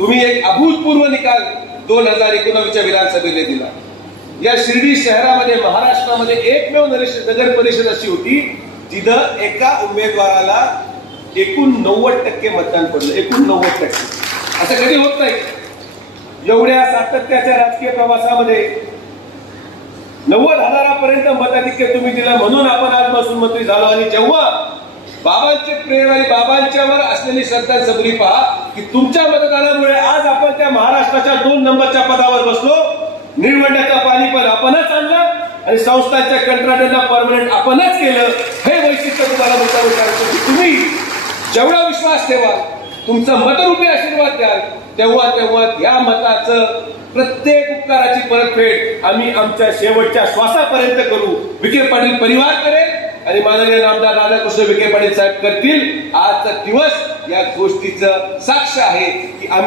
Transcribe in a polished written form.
तुम्ही एक अभूतपूर्व निकाल 2019च्या विधानसभेने दिला। या शिर्डी शहरामध्ये महाराष्ट्रामध्ये एकमेव नगर परिषद अशी होती जिथं एका उमेदवाराला एकूण 90% मतदान पडलं। एकूण 90%। असं कधी होत नाही। एवढ्या सातत्याच्या राजकीय प्रवासामध्ये 90,000पर्यंत मताधिक्य तुम्ही दिला, म्हणून आपण आज महसूल मंत्री झालो। आणि जेव्हा बाबांचे प्रेम आणि बाबांच्यावर असलेली श्रद्धा सबरी पहा की तुमच्या मतदानामुळे आज आपण त्या महाराष्ट्राच्या 2 नंबरच्या पदावर बसलो। निळवंड्याचा पाणी पण आपणच आणलं आणि संस्थांच्या कंत्राटांना परमनंट आपणच केलं। हे वैशिष्ट्य तुम्हाला मुद्दाम करायचं की तुम्ही जेवढा विश्वास ठेवाल, तुमचा मतरूपी आशीर्वाद द्याल, तेव्हा या मताचं प्रत्येक उपकाराची परतफेड आम्ही आमच्या शेवटच्या श्वासापर्यंत करू। विखे पाटील परिवार करेल आणि माननीय आमदार राधाकृष्ण विखे पाटील साहेब करतील। आजचा दिवस या गोष्टीचं साक्ष आहे की आम्ही